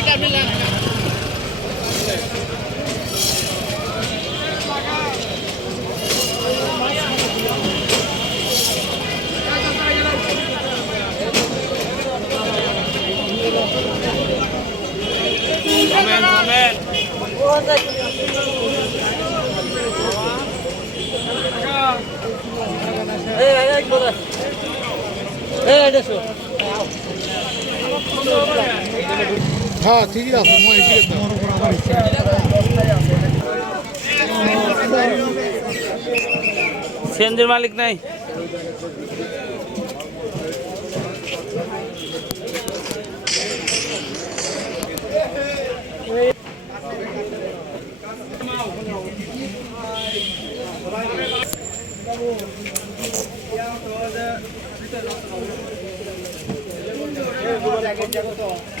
থামেন থামেন হ্যাঁ ঠিকই আছে মই এসে সিএনজির মালিক নাই Yeah,